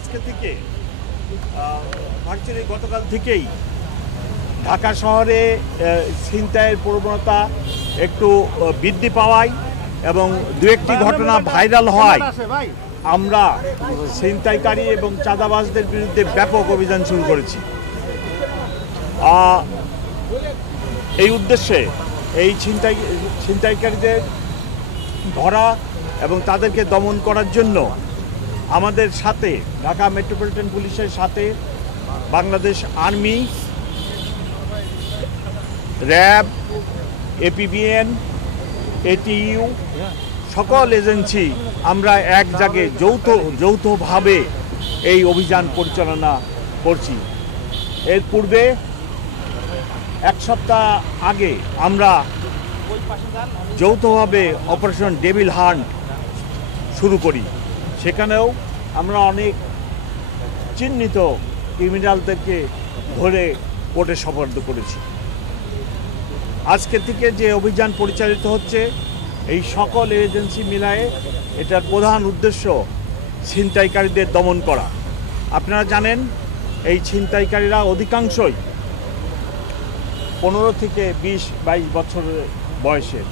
আজকে থেকে ভার্চুয়ালি গতকাল থেকেই ঢাকা শহরে ছিনতাইয়ের প্রবণতা একটু বৃদ্ধি পাওয়ায় এবং দু একটি ঘটনা ভাইরাল হওয়ায় আমরা ছিনতাইকারী এবং চাঁদাবাজদের বিরুদ্ধে ব্যাপক অভিযান শুরু করেছি। এই উদ্দেশ্যে এই ছিনতাইকারীদের ধরা এবং তাদেরকে দমন করার জন্য আমাদের সাথে ঢাকা মেট্রোপলিটন পুলিশের সাথে Bangladesh army, RAB, APBN, ATU সকল এজেন্সি আমরা এক জায়গায় যৌথভাবে এই অভিযান পরিচালনা করছি। এর পূর্বে এক সপ্তাহ আগে আমরা যৌথভাবে অপারেশন ডেভিল হান্ট শুরু করি। সেখানেও আমরা অনেক চিহ্নিত ক্রিমিনালদেরকে ধরে কোর্টে সোপর্দ করেছি। আজকে থেকে যে অভিযান পরিচালিত হচ্ছে এই সকল এজেন্সি মিলায়ে এটার প্রধান উদ্দেশ্য ছিনতাইকারীদের দমন করা। আপনারা জানেন এই ছিনতাইকারীরা অধিকাংশই 15 থেকে 20-22 বছরের বয়সের।